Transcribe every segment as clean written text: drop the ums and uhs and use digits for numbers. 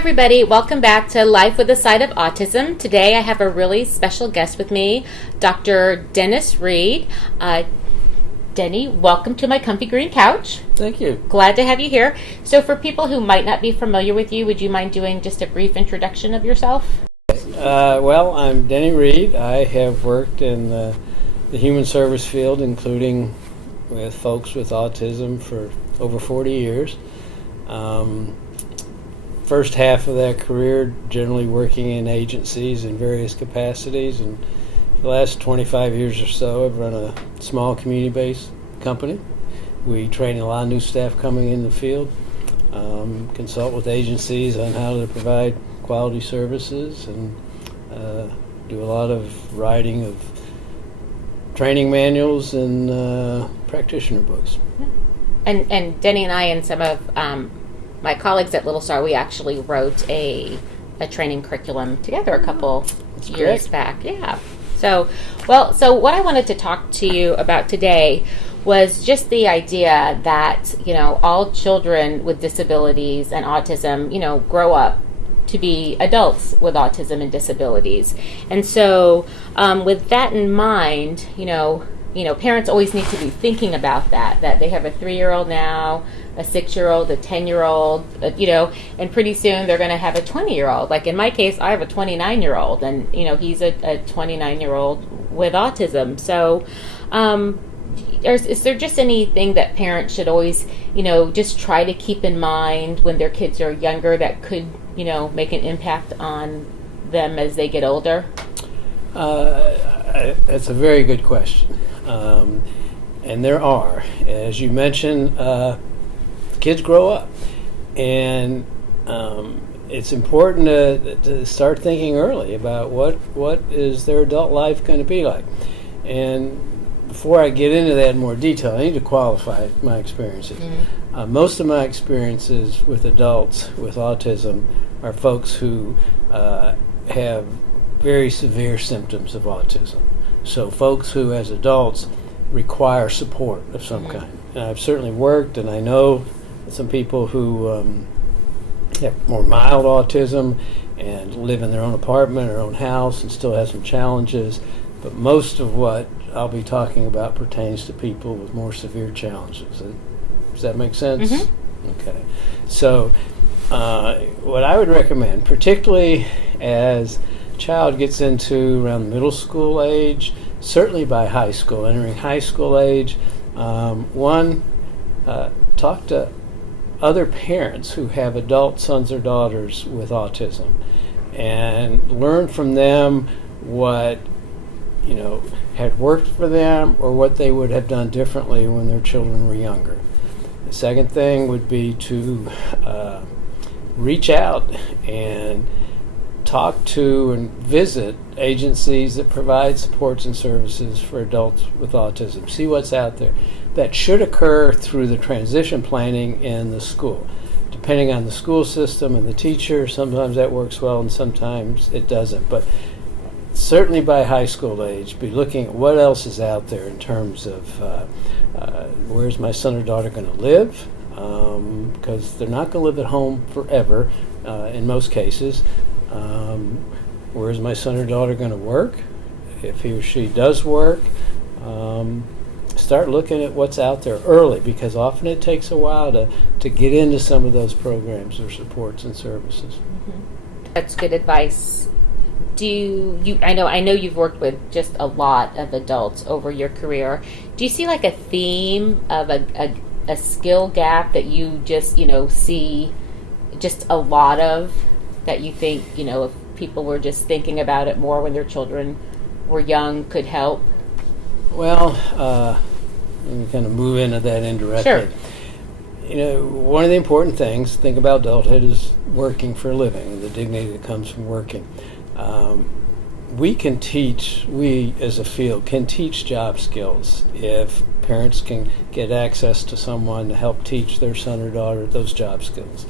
everybody, welcome back to Life with a Side of Autism. Today I have a really special guest with me, Dr. Dennis REID. Denny, welcome to my comfy green couch. Thank you. Glad to have you here. So for people who might not be familiar with you, would you mind doing just a brief introduction of yourself? Well, I'm Denny REID. I have worked in the human service field, including with folks with autism for over 40 years. First half of that career generally working in agencies in various capacities, and for the last 25 years or so I've run a small community-based company. We train a lot of new staff coming in the field, consult with agencies on how to provide quality services, and do a lot of writing of training manuals and practitioner books. And Denny and I and some of my colleagues at Little Star, we actually wrote a training curriculum together a couple years back. Yeah. So what I wanted to talk to you about today was just the idea that, all children with disabilities and autism, grow up to be adults with autism and disabilities. And so with that in mind, parents always need to be thinking about that they have a 3-year-old now, a 6-year-old, a 10-year-old, and pretty soon they're going to have a 20-year-old. Like in my case, I have a 29-year-old, and, he's a 29-year-old with autism. So is there just anything that parents should always, just try to keep in mind when their kids are younger that could, make an impact on them as they get older? That's a very good question. And there are, as you mentioned, kids grow up, and it's important to start thinking early about what is their adult life going to be like. And before I get into that in more detail, I need to qualify my experiences. Mm-hmm. Most of my experiences with adults with autism are folks who have very severe symptoms of autism. So folks who, as adults, require support of some mm-hmm. kind. And I've certainly worked, and I know some people who have more mild autism and live in their own apartment or own house and still have some challenges. But most of what I'll be talking about pertains to people with more severe challenges. Does that make sense? Mm-hmm. Okay. So what I would recommend, particularly as a child gets into around middle school age, certainly by high school, entering high school age, talk to other parents who have adult sons or daughters with autism and learn from them what had worked for them or what they would have done differently when their children were younger. The second thing would be to reach out and talk to and visit agencies that provide supports and services for adults with autism. See what's out there. That should occur through the transition planning in the school. Depending on the school system and the teacher, sometimes that works well and sometimes it doesn't. But certainly by high school age, be looking at what else is out there in terms of where's my son or daughter going to live, because they're not going to live at home forever in most cases. Where's my son or daughter going to work? If he or she does work, start looking at what's out there early, because often it takes a while to get into some of those programs or supports and services. Mm-hmm. That's good advice. I know you've worked with just a lot of adults over your career. Do you see like a theme of a skill gap that you just see just a lot of, that you think if people were just thinking about it more when their children were young could help? Well, let me kind of move into that indirectly. Sure. One of the important things, think about adulthood, is working for a living and the dignity that comes from working. We as a field can teach job skills if parents can get access to someone to help teach their son or daughter those job skills.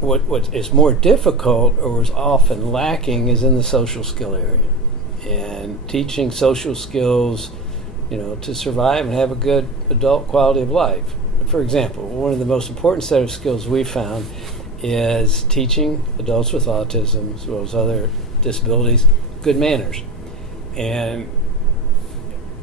What is more difficult or is often lacking is in the social skill area. And teaching social skills, to survive and have a good adult quality of life for example, one of the most important set of skills we found is teaching adults with autism, as well as other disabilities, good manners. And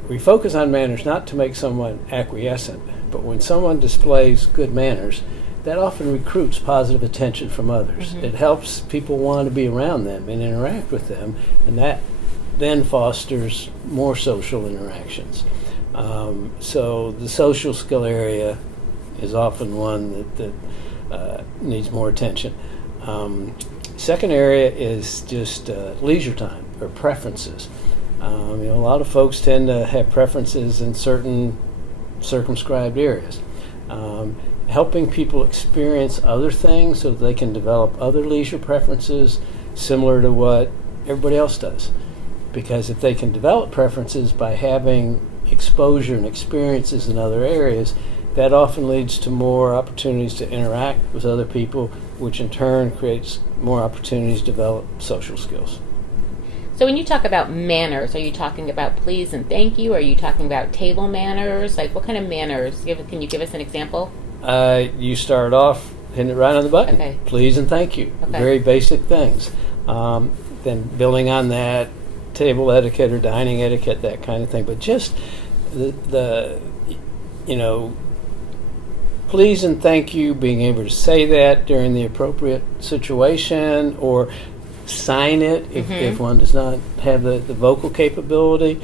we focus on manners not to make someone acquiescent, but when someone displays good manners, that often recruits positive attention from others. It helps people want to be around them and interact with them, and that then fosters more social interactions. So the social skill area is often one that needs more attention. Second area is just leisure time or preferences. A lot of folks tend to have preferences in certain circumscribed areas. Helping people experience other things so that they can develop other leisure preferences similar to what everybody else does. Because if they can develop preferences by having exposure and experiences in other areas, that often leads to more opportunities to interact with other people, which in turn creates more opportunities to develop social skills. So when you talk about manners, are you talking about please and thank you? Are you talking about table manners? Like what kind of manners? Can you give us an example? You start off hitting it right on the button. Okay. Please and thank you. Okay. Very basic things. Then building on that, table etiquette or dining etiquette, that kind of thing. But just the please and thank you, being able to say that during the appropriate situation, or sign it if one does not have the vocal capability.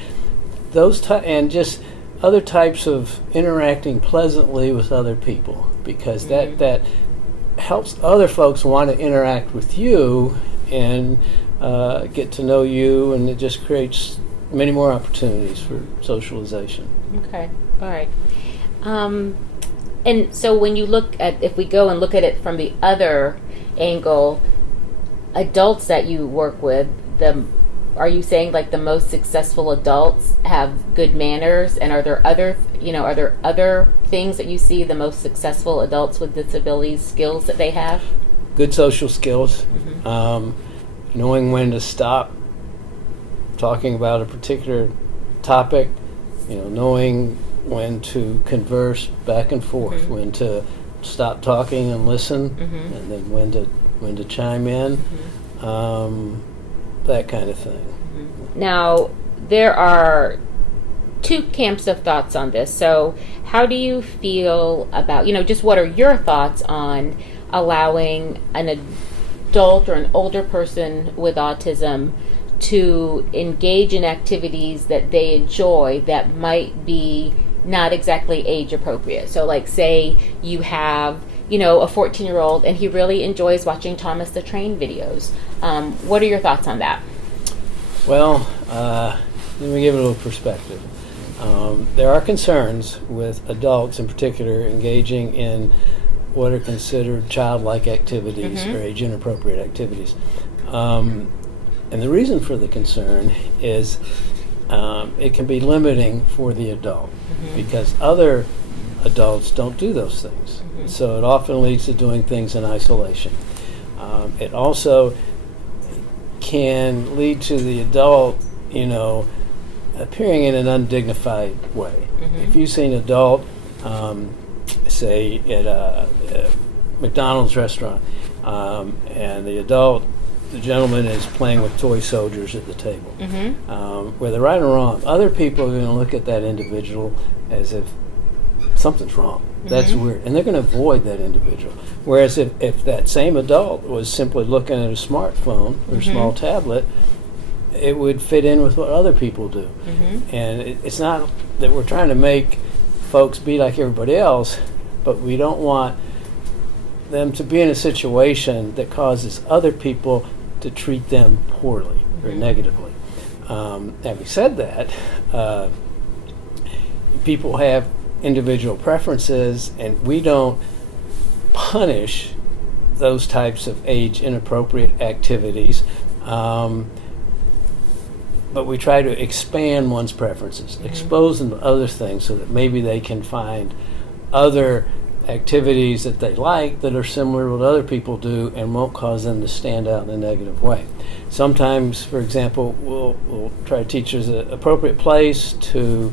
And just other types of interacting pleasantly with other people, because that helps other folks want to interact with you and get to know you, and it just creates many more opportunities for socialization. Okay, all right. And so when you if we go and look at it from the other angle, adults that you work with, are you saying like the most successful adults have good manners? And are there other things that you see the most successful adults with disabilities skills that they have? Good social skills, knowing when to stop talking about a particular topic, knowing when to converse back and forth, when to stop talking and listen, and then when to chime in, that kind of thing. Now, there are two camps of thoughts on this. So how do you feel about, just what are your thoughts on allowing an adult or an older person with autism to engage in activities that they enjoy that might be not exactly age appropriate? So like say you have a 14-year-old and he really enjoys watching Thomas the Train videos. What are your thoughts on that? Well, let me give it a little perspective. There are concerns with adults in particular engaging in what are considered childlike activities or age inappropriate activities. And the reason for the concern is it can be limiting for the adult because other adults don't do those things. So it often leads to doing things in isolation. It also can lead to the adult, appearing in an undignified way. If you see an adult, say at a McDonald's restaurant, and the gentleman is playing with toy soldiers at the table, whether right or wrong, other people are going to look at that individual as if something's wrong. That's weird. And they're going to avoid that individual. Whereas if that same adult was simply looking at a smartphone or a small tablet, it would fit in with what other people do. And it's not that we're trying to make folks be like everybody else, but we don't want them to be in a situation that causes other people to treat them poorly or negatively. Having said that, people have individual preferences, and we don't punish those types of age inappropriate activities, but we try to expand one's preferences, expose them to other things so that maybe they can find other activities that they like that are similar to what other people do and won't cause them to stand out in a negative way. Sometimes, for example, we'll try to teach there's an appropriate place to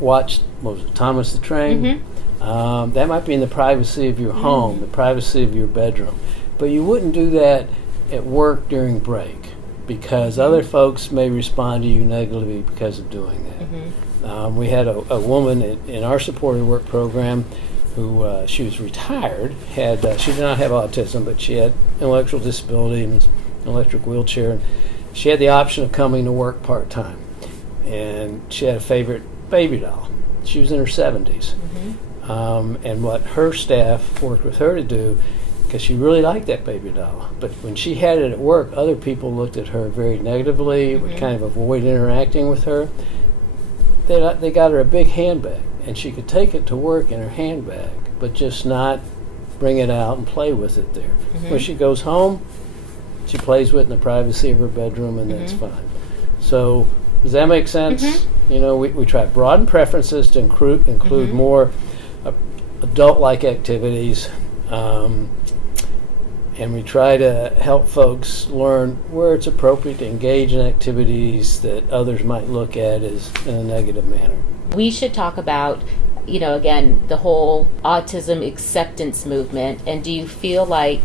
watch, what was it, Thomas the Train? That might be in the privacy of your home, the privacy of your bedroom. But you wouldn't do that at work during break, because other folks may respond to you negatively because of doing that. We had a woman in our supported work program who she was retired, she did not have autism, but she had intellectual disability and was in an electric wheelchair. And she had the option of coming to work part-time. And she had a favorite baby doll. She was in her 70s. And what her staff worked with her to do, because she really liked that baby doll, but when she had it at work, other people looked at her very negatively, would kind of avoid interacting with her. They got her a big handbag, and she could take it to work in her handbag, but just not bring it out and play with it there. When she goes home, she plays with it in the privacy of her bedroom, and that's fine. So, does that make sense? You know, we try to broaden preferences to include more adult-like activities, and we try to help folks learn where it's appropriate to engage in activities that others might look at as in a negative manner. We should talk about, again, the whole autism acceptance movement. And do you feel like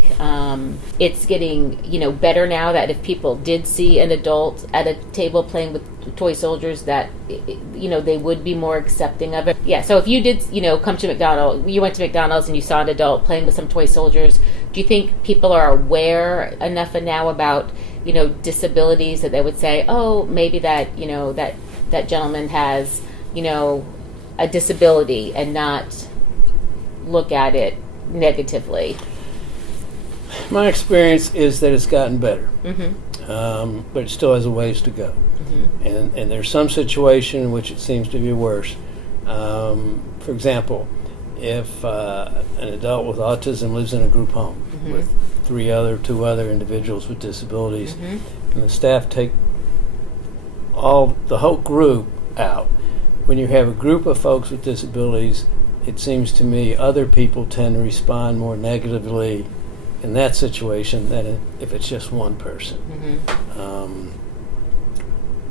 it's getting, better now, that if people did see an adult at a table playing with toy soldiers, that, they would be more accepting of it? Yeah, so if you did, come to McDonald's, you went to McDonald's and you saw an adult playing with some toy soldiers, do you think people are aware enough now about, disabilities that they would say, oh, maybe that, that gentleman has, a disability, and not look at it negatively? My experience is that it's gotten better, but it still has a ways to go. And there's some situation in which it seems to be worse. For example, if an adult with autism lives in a group home with two other individuals with disabilities, and the staff take the whole group out. When you have a group of folks with disabilities, it seems to me other people tend to respond more negatively in that situation than if it's just one person.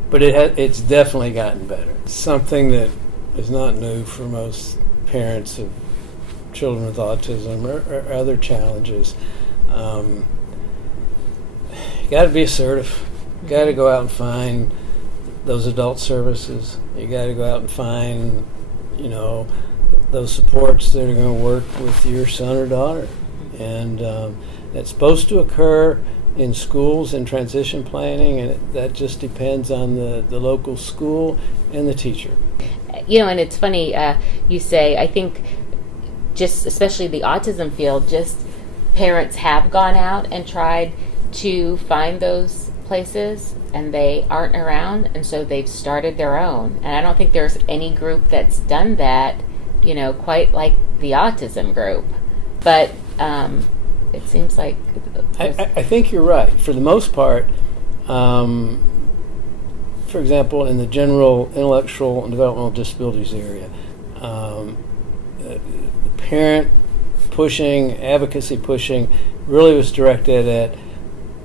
But it's definitely gotten better. Something that is not new for most parents of children with autism or other challenges. You got to be assertive. You got to go out and find those adult services. You got to go out and find, those supports that are going to work with your son or daughter. And it's supposed to occur in schools and transition planning, and that just depends on the local school and the teacher. And it's funny, you say, I think just especially the autism field, just parents have gone out and tried to find those places, and they aren't around, and so they've started their own. And I don't think there's any group that's done that, quite like the autism group. But it seems like... I think you're right. For the most part, for example, in the general intellectual and developmental disabilities area, the parent advocacy pushing really was directed at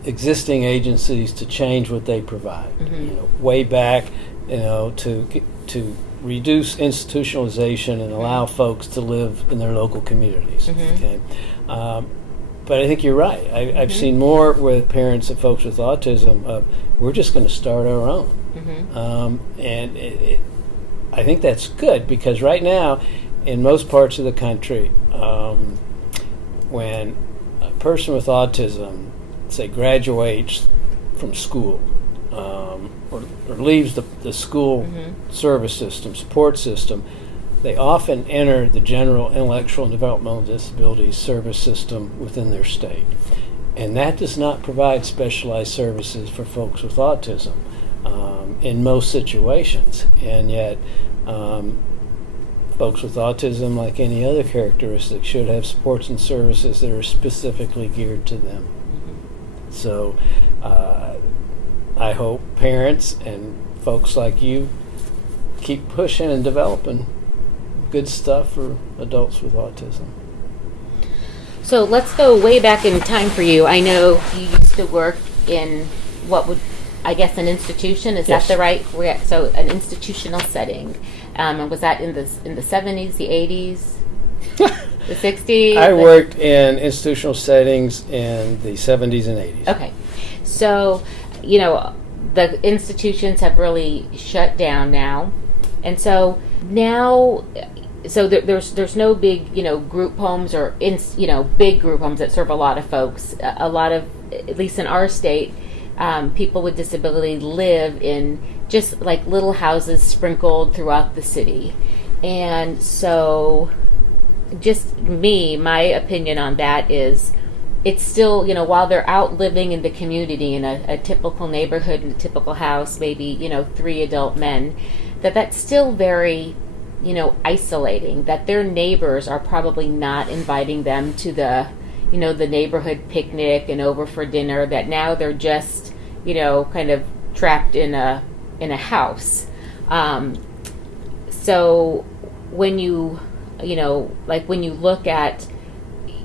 existing agencies to change what they provide. Way back, to reduce institutionalization and allow folks to live in their local communities. Okay, but I think you're right. I've seen more with parents of folks with autism of we're just going to start our own, and I think that's good, because right now, in most parts of the country, when a person with autism, say, graduates from school or leaves the school service system, support system, they often enter the general intellectual and developmental disabilities service system within their state. And that does not provide specialized services for folks with autism in most situations. And yet, folks with autism, like any other characteristic, should have supports and services that are specifically geared to them. So I hope parents and folks like you keep pushing and developing good stuff for adults with autism. So let's go way back in time for you. I know you used to work in an institution. Is Yes. that the right? So an institutional setting. And was that in the 70s, the 80s, the 60s? I worked in institutional settings in the 70s and 80s. Okay. So, the institutions have really shut down now. And so now, there's no big, group homes or, big group homes that serve a lot of folks. A lot of, at least in our state, people with disability live in just like little houses sprinkled throughout the city. And so just my opinion on that is it's still, while they're out living in the community in a typical neighborhood, in a typical house, maybe, 3 adult men, that's still very, isolating, that their neighbors are probably not inviting them to the, the neighborhood picnic and over for dinner, that now they're just, kind of trapped in a house. So when you, when you look at,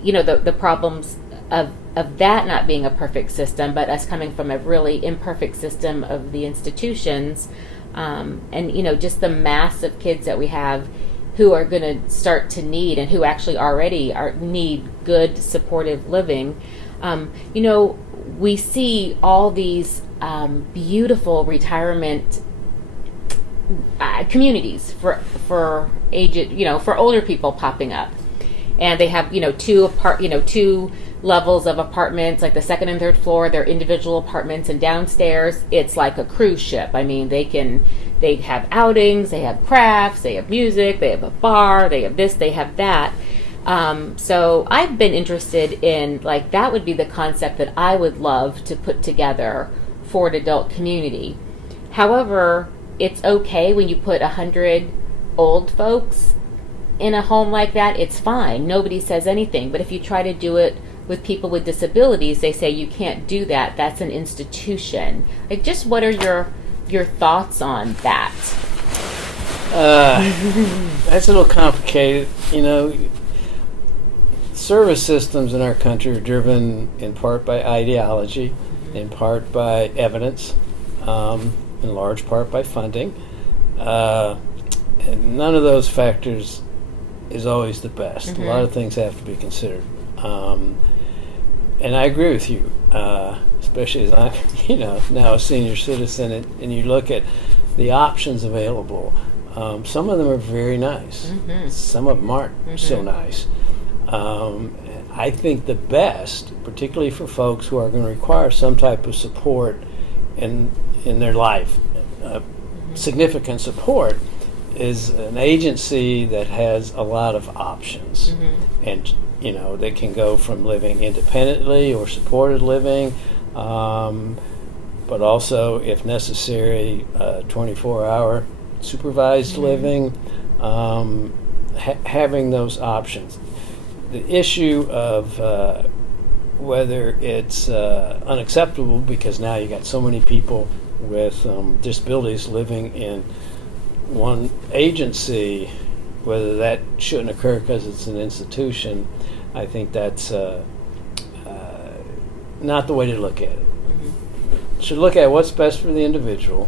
the problems of that not being a perfect system, but us coming from a really imperfect system of the institutions, and, just the mass of kids that we have who are going to start to need and who actually already need good supportive living. We see all these beautiful retirement communities for aged, for older people popping up, and they have two levels of apartments, like the second and third floor, they're individual apartments, and downstairs it's like a cruise ship. I mean, they have outings, they have crafts, they have music, they have a bar, they have this, they have that. So I've been interested in, that would be the concept that I would love to put together for an adult community. However, it's okay when you put 100 old folks in a home like that, it's fine. Nobody says anything. But if you try to do it with people with disabilities, they say you can't do that. That's an institution. Just what are your thoughts on that? That's a little complicated. Service systems in our country are driven in part by ideology, in part by evidence, in large part by funding. And none of those factors is always the best. Mm-hmm. A lot of things have to be considered. And I agree with you, especially as I'm, now a senior citizen, and you look at the options available. Some of them are very nice. Mm-hmm. Some of them aren't so nice. I think the best, particularly for folks who are going to require some type of support in their life, significant support, is an agency that has a lot of options. Mm-hmm. And they can go from living independently or supported living, but also, if necessary, 24-hour supervised living, having those options. The issue of whether it's unacceptable, because now you got so many people with disabilities living in one agency, whether that shouldn't occur because it's an institution, I think that's not the way to look at it. Mm-hmm. Should look at what's best for the individual,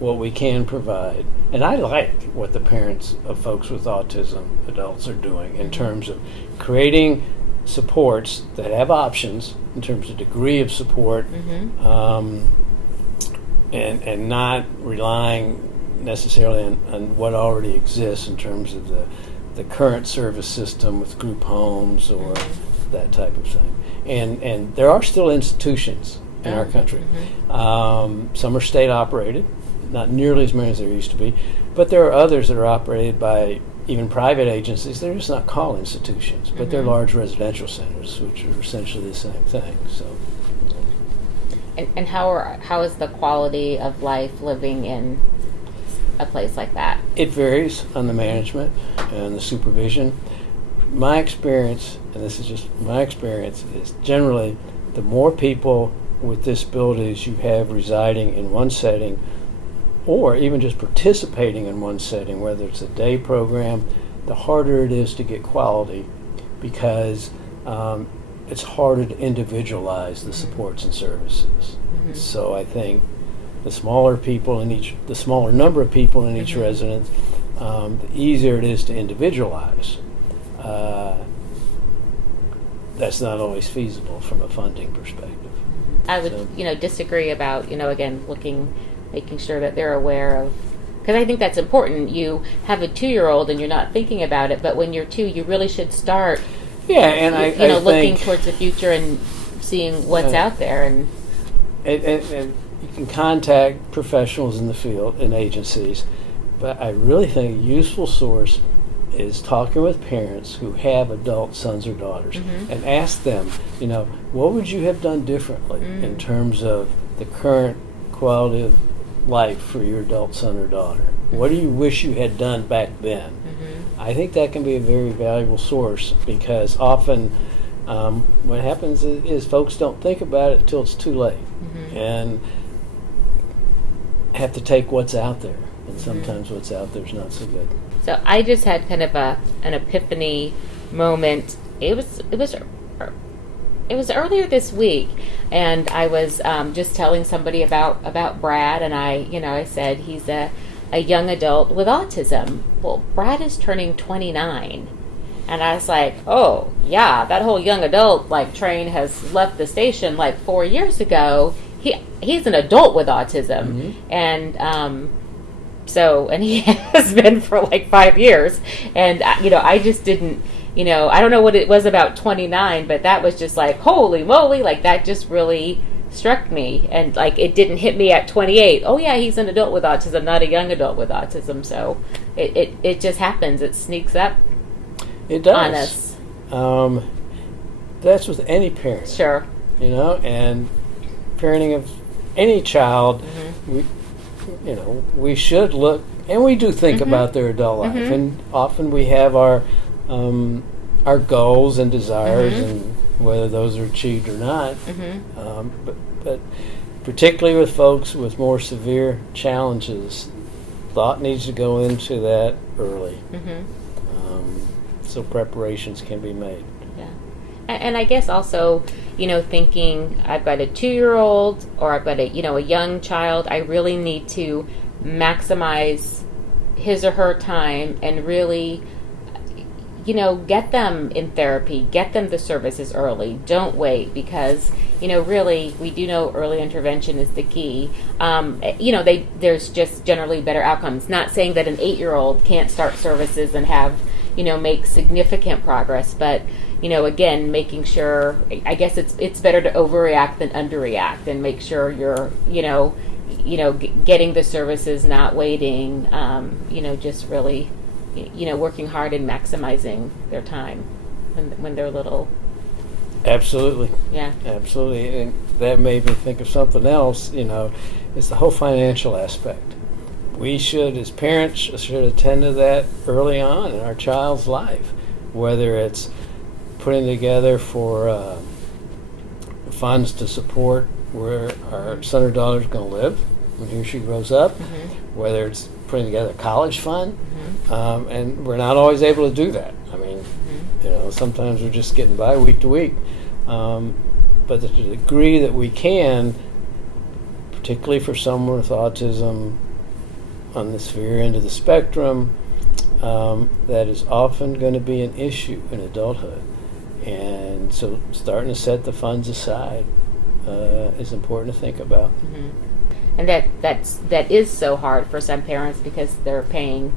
what we can provide. And I like what the parents of folks with autism, adults, are doing in terms of creating supports that have options in terms of degree of support, and not relying necessarily on what already exists in terms of the current service system with group homes or that type of thing. And there are still institutions in our country. Some are state operated, not nearly as many as there used to be, but there are others that are operated by even private agencies. They're just not called institutions, but they're large residential centers, which are essentially the same thing. So. And how is the quality of life living in a place like that? It varies on the management and the supervision. My experience, and this is just my experience, is generally the more people with disabilities you have residing in one setting, or even just participating in one setting, whether it's a day program, the harder it is to get quality, because it's harder to individualize the supports and services. So I think the smaller number of people in each residence, the easier it is to individualize. That's not always feasible from a funding perspective. I would, disagree about, again, making sure that they're aware of, because I think that's important. You have a 2-year-old and you're not thinking about it, but when you're 2, you really should start, I looking think, towards the future and seeing what's out there. And you can contact professionals in the field and agencies, but I really think a useful source is talking with parents who have adult sons or daughters and ask them, what would you have done differently in terms of the current quality of life for your adult son or daughter? What do you wish you had done back then? I think that can be a very valuable source, because often what happens is folks don't think about it until it's too late and have to take what's out there. And sometimes what's out there is not so good. so I just had kind of an epiphany moment. It was earlier this week, and I was just telling somebody about Brad, and I said he's a young adult with autism. Well, Brad is turning 29, and I was like, oh yeah, that whole young adult train has left the station 4 years ago. He's an adult with autism, and and he has been for 5 years, and I just didn't. I don't know what it was about 29, but that was just holy moly, that just really struck me. And it didn't hit me at 28. Oh yeah, he's an adult with autism, not a young adult with autism. So it just happens. It sneaks up. It does. On us. That's with any parent. Sure. And parenting of any child, we should look, and we do think about their adult life, and often we have our goals and desires, and whether those are achieved or not. But particularly with folks with more severe challenges, thought needs to go into that early, so preparations can be made. Yeah, and I guess also, thinking I've got a 2-year-old or I've got a young child, I really need to maximize his or her time and really get them in therapy, get them the services early. Don't wait, because, really, we do know early intervention is the key. There's just generally better outcomes. Not saying that an 8-year-old can't start services and have, make significant progress, but, again, making sure, I guess it's better to overreact than underreact, and make sure you're, getting the services, not waiting, just really, working hard and maximizing their time when they're little. Absolutely. Yeah. Absolutely. And that made me think of something else, is the whole financial aspect. We should, as parents, should attend to that early on in our child's life, whether it's putting together for funds to support where our son or daughter is going to live when he or she grows up, whether it's putting together a college fund, and we're not always able to do that. I mean, sometimes we're just getting by week to week, but to the degree that we can, particularly for someone with autism on the severe end of the spectrum, that is often going to be an issue in adulthood. And so starting to set the funds aside is important to think about. And that is so hard for some parents, because they're paying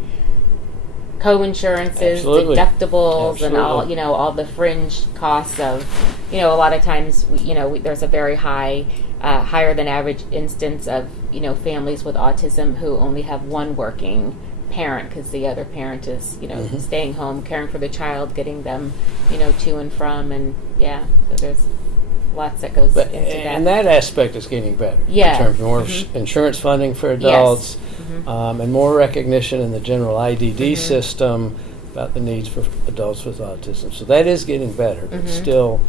co-insurances, Absolutely. Deductibles, Absolutely. and all the fringe costs of, a lot of times, there's a very higher than average instance of, families with autism who only have one working parent, because the other parent is, staying home, caring for the child, getting them, to and from, and so there's lots that goes into that. And that aspect is getting better. Yeah. In terms of more insurance funding for adults, and more recognition in the general IDD system about the needs for adults with autism. So that is getting better, but still,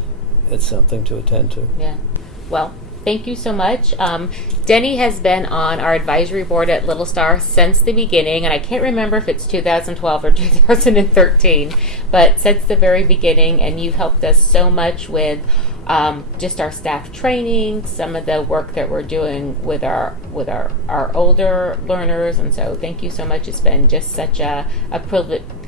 it's something to attend to. Yeah. Well, thank you so much. Denny has been on our advisory board at Little Star since the beginning, and I can't remember if it's 2012 or 2013, but since the very beginning, and you've helped us so much with just our staff training, some of the work that we're doing with our older learners. And so thank you so much. It's been just such a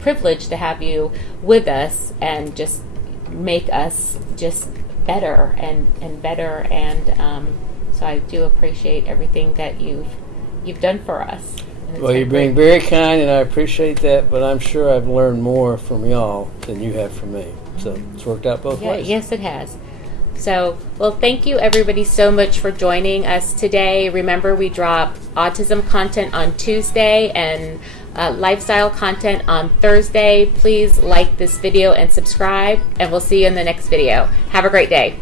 privilege to have you with us and just make us just better and better. And so I do appreciate everything that you've done for us. Well, you're being very kind, and I appreciate that, but I'm sure I've learned more from y'all than you have from me. So it's worked out both ways. Yes, it has. So, well, thank you everybody so much for joining us today. Remember, we drop autism content on Tuesday and lifestyle content on Thursday. Please like this video and subscribe, and we'll see you in the next video. Have a great day.